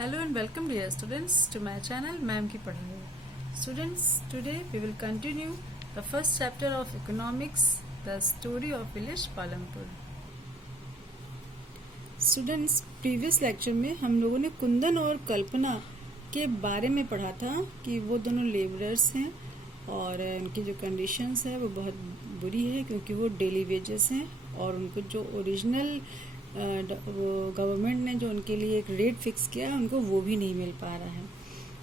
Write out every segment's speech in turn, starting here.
Hello and welcome dear students to my channel ma'am की पढ़ाई. Students, today we will continue the first chapter of economics, the story of village Palampur. Students, previous lecture में हम लोगों ने कुंदन और कल्पना के बारे में पढ़ा था कि वो दोनों लेबरर्स हैं और उनकी जो कंडीशंस है वो बहुत बुरी है क्योंकि वो डेली वेजेस हैं और उनको जो ओरिजिनल वो गवर्नमेंट ने जो उनके लिए एक रेट फिक्स किया है उनको वो भी नहीं मिल पा रहा है.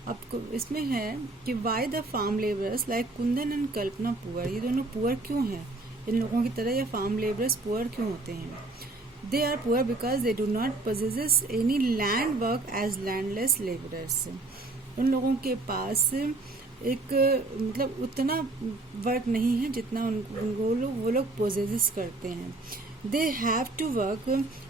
अब इसमें है कि why the farm labourers like Kundan and Kalpana poor, ये दोनों पुअर क्यों हैं, इन लोगों की तरह ये फार्म लेबरर्स पुअर क्यों होते हैं. They are poor because they do not possesses any land work as landless labourers. उन लोगों के पास एक मतलब उतना वर्क नहीं है जितना वो लोग पोजेसेस करते हैं. They have to work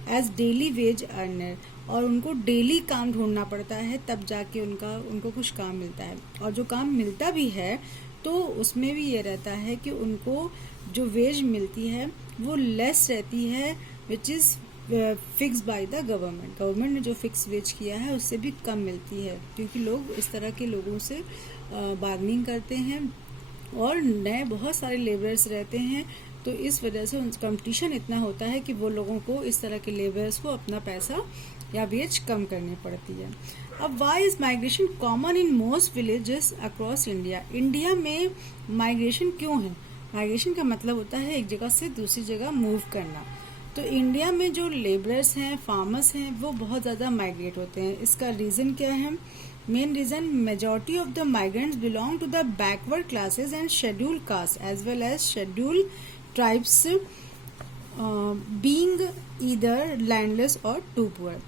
as daily wage earner, और उनको डेली काम ढूंढना पड़ता है तब जाके उनको कुछ काम मिलता है. और जो काम मिलता भी है तो उसमें भी ये रहता है कि उनको जो वेज मिलती है वो लेस रहती है which is fix by the government. Government ने जो फिक्स वेज किया है उससे भी कम मिलती है क्योंकि लोग इस तरह के लोगों से बार्गेनिंग करते हैं और नए बहुत सारे लेबरर्स रहते हैं. तो इस वजह से कंपटीशन इतना होता है कि वो लोगों को इस तरह के लेबरर्स को अपना पैसा या वेज कम करनी पड़ती है. अब why is migration common in most villages across India. India में माइग्रेशन क्यों है? माइग्रेशन का मतलब होता है एक जगह से दूसरी जगह मूव करना. तो इंडिया में जो लेबरर्स हैं, फार्मर्स हैं, वो बहुत ज़्यादा माइग्रेट होते हैं. इसका रीज़न क्या है? Main reason, majority of the migrants belong to the backward classes and scheduled caste as well as scheduled tribes being either landless or too poor.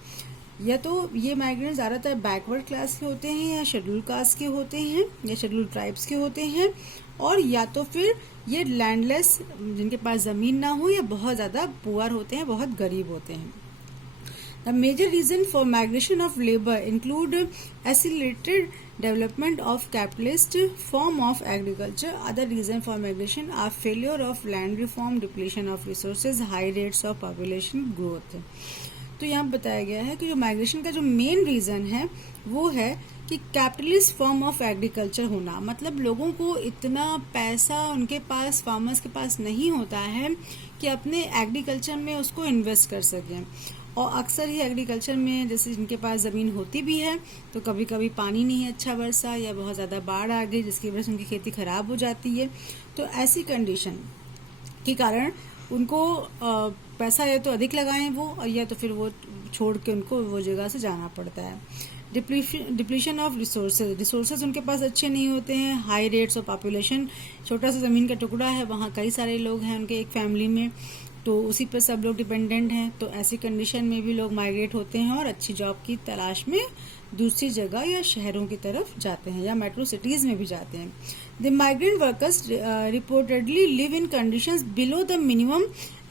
या तो ये माइग्रेंट ज़्यादातर बैकवर्ड क्लास के होते हैं या शेड्यूल कास्ट के होते हैं या शेड्यूल ट्राइब्स के होते हैं, और या तो फिर ये लैंडलेस जिनके पास ज़मीन ना हो या बहुत ज़्यादा पुअर होते हैं, बहुत गरीब होते हैं. The major reason for migration of labor include accelerated development of capitalist form of agriculture. Other reason for migration are failure of land reform, depletion of resources, high rates of population growth. तो यहाँ बताया गया है कि जो migration का जो main reason है वो है कि कैपिटलिस्ट फॉर्म ऑफ एग्रीकल्चर होना. मतलब लोगों को इतना पैसा उनके पास, फार्मर्स के पास नहीं होता है कि अपने एग्रीकल्चर में उसको इन्वेस्ट कर सकें. और अक्सर ही एग्रीकल्चर में जैसे जिनके पास ज़मीन होती भी है तो कभी कभी पानी नहीं अच्छा बरसा या बहुत ज़्यादा बाढ़ आ गई जिसकी वजह से उनकी खेती ख़राब हो जाती है. तो ऐसी कंडीशन के कारण उनको पैसा या तो अधिक लगाएं वो, और या तो फिर वो छोड़ के उनको वो जगह से जाना पड़ता है. डिप्लीशन ऑफ रिसोर्सेज उनके पास अच्छे नहीं होते हैं. हाई रेट्स ऑफ पॉपुलेशन, छोटा सा ज़मीन का टुकड़ा है, वहाँ कई सारे लोग हैं उनके एक फैमिली में, तो उसी पर सब लोग डिपेंडेंट हैं. तो ऐसी कंडीशन में भी लोग माइग्रेट होते हैं और अच्छी जॉब की तलाश में दूसरी जगह या शहरों की तरफ जाते हैं या मेट्रो सिटीज़ में भी जाते हैं. The migrant workers reportedly live in conditions below the minimum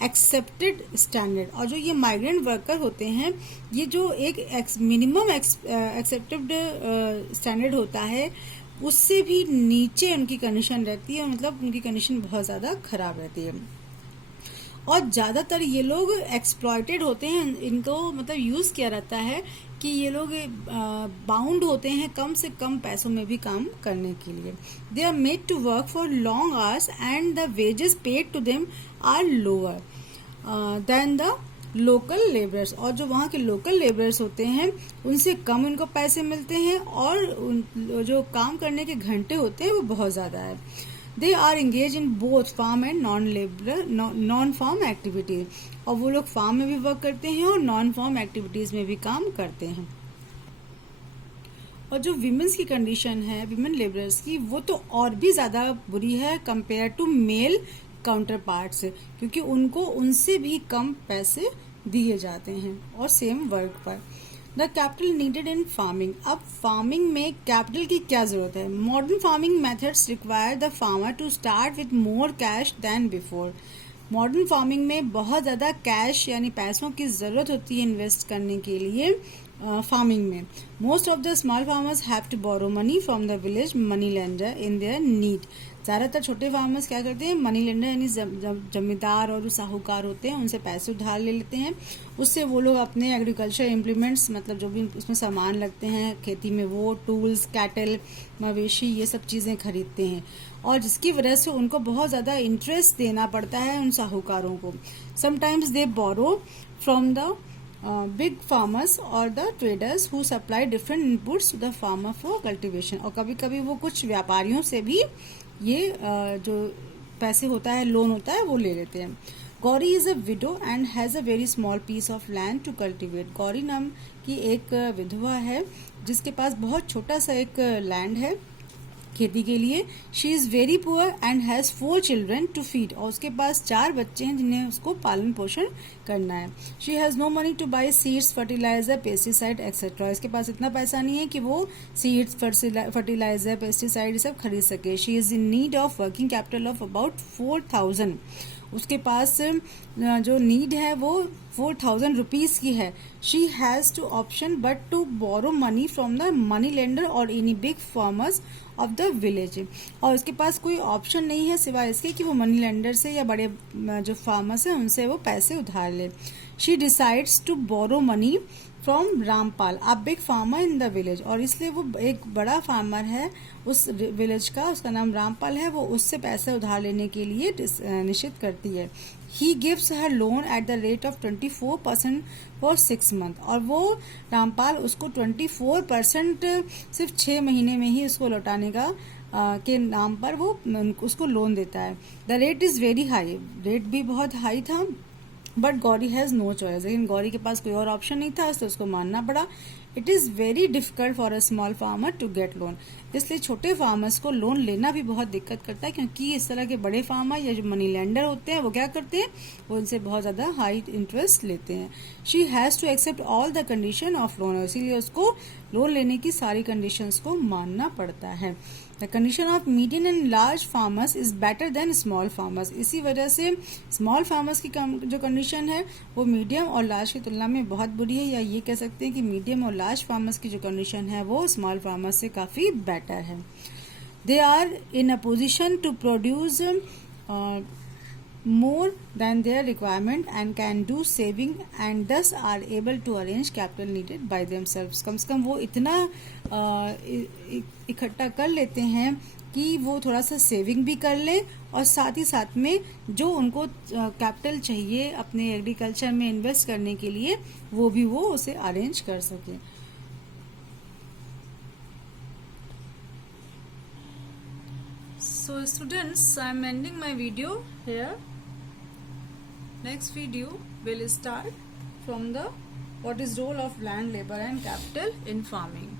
accepted standard. और जो ये माइग्रेंट वर्कर होते हैं, ये जो एक मिनिमम एक्सेप्टेड स्टैंडर्ड होता है उससे भी नीचे उनकी कंडीशन रहती है. मतलब उनकी कंडीशन बहुत ज़्यादा खराब रहती है और ज़्यादातर ये लोग एक्सप्लॉयटेड होते हैं. इनको मतलब यूज़ किया रहता है कि ये लोग बाउंड होते हैं कम से कम पैसों में भी काम करने के लिए. They are made to work for long hours and the wages paid to them are lower than the local labourers. और जो वहाँ के लोकल लेबरर्स होते हैं उनसे कम उनको पैसे मिलते हैं और जो काम करने के घंटे होते हैं वो बहुत ज़्यादा है. They are engaged in both farm and non-farm activities. और वो लोग फार्म में भी वर्क करते हैं और नॉन फार्म एक्टिविटीज़ में भी काम करते हैं. और जो विमेंस की कंडीशन है, विमेन लेबरर्स की, वो तो और भी ज़्यादा बुरी है compare to male counterparts, क्योंकि उनको उनसे भी कम पैसे दिए जाते हैं और सेम वर्क पर. The capital needed in farming. अब फार्मिंग में कैपिटल की क्या जरूरत है? Modern farming methods require the farmer to start with more cash than before. Modern farming में बहुत ज़्यादा कैश यानी पैसों की ज़रूरत होती है इन्वेस्ट करने के लिए फार्मिंग में. Most of the small farmers have to borrow money from the village money lender in their need. ज़्यादातर छोटे फार्मर्स क्या करते हैं, मनी लेंडर यानी जमींदार और साहूकार होते हैं, उनसे पैसे उधार ले लेते हैं। उससे वो लोग अपने एग्रीकल्चर इम्प्लीमेंट्स, मतलब जो भी उसमें सामान लगते हैं खेती में, वो टूल्स, कैटल, मवेशी, ये सब चीज़ें खरीदते हैं, और जिसकी वजह से उनको बहुत ज़्यादा इंटरेस्ट देना पड़ता है उन साहूकारों को। Sometimes they borrow from the big farmers और the traders who supply different inputs to the farmer for cultivation, और कभी कभी वो कुछ व्यापारियों से भी ये जो पैसे होता है, लोन होता है, वो ले लेते हैं। Gauri is a widow and has a very small piece of land to cultivate. Gauri नाम की एक विधवा है जिसके पास बहुत छोटा सा एक लैंड है खेती के लिए। She is very poor and has 4 children to feed, और उसके पास 4 बच्चे हैं जिन्हें उसको पालन पोषण करना है। She has no money to buy seeds, fertiliser, pesticide etcetera. इसके पास इतना पैसा नहीं है कि वो सीड्स, फर्टिलाइजर, पेस्टिसाइड ये सब खरीद सके। She is in need of working capital of about 4000। उसके पास जो नीड है वो 4000 रुपीज की है। She has two option but to borrow money from the money lender और any big farmers of the village, और उसके पास कोई ऑप्शन नहीं है सिवाय इसके कि वो मनी लेंडर से या बड़े जो फार्मर्स हैं उनसे वो पैसे उधार ले। She decides to borrow money from Rampal, a big farmer in the village, और इसलिए वो एक बड़ा फार्मर है उस विलेज का, उसका नाम रामपाल है, वो उससे पैसे उधार लेने के लिए निश्चित करती है। He gives her loan at the rate of 24% for 6 month, और वो रामपाल उसको 24% सिर्फ 6 महीने में ही उसको लौटाने का के नाम पर वो उसको लोन देता है। The rate is very high, rate भी बहुत हाई था, but Gauri has no choice, लेकिन गौरी के पास कोई और ऑप्शन नहीं था, इसलिए उसको मानना पड़ा। It is very difficult for a small farmer to get loan, इसलिए छोटे फार्मर्स को लोन लेना भी बहुत दिक्कत करता है, क्योंकि इस तरह के बड़े फार्मर या जो मनी लेंडर होते हैं वो क्या करते हैं, वो उनसे बहुत ज़्यादा हाई इंटरेस्ट लेते हैं। She has to accept all the condition of loan, इसीलिए उसको लोन लेने की सारी कंडीशंस को मानना पड़ता है। The condition of medium and large farmers is better than small farmers, इसी वजह से स्मॉल फार्मर्स की जो कंडीशन है वो मीडियम और लार्ज की तुलना में बहुत बुरी है, या ये कह सकते हैं कि मीडियम और लार्ज फार्मर्स की जो कंडीशन है वो स्मॉल फार्मर्स से काफ़ी बेटर है। They are in a position to produce more than their requirement and can do saving and thus are able to arrange capital needed by themselves। कम से कम वो इतना इकट्ठा कर लेते हैं कि वो थोड़ा सा सेविंग भी कर ले, और साथ ही साथ में जो उनको कैपिटल चाहिए अपने एग्रीकल्चर में इन्वेस्ट करने के लिए वो भी वो उसे अरेंज कर सके। So students, I am ending my video here. Next video will start from the what is role of land, labor and capital in farming.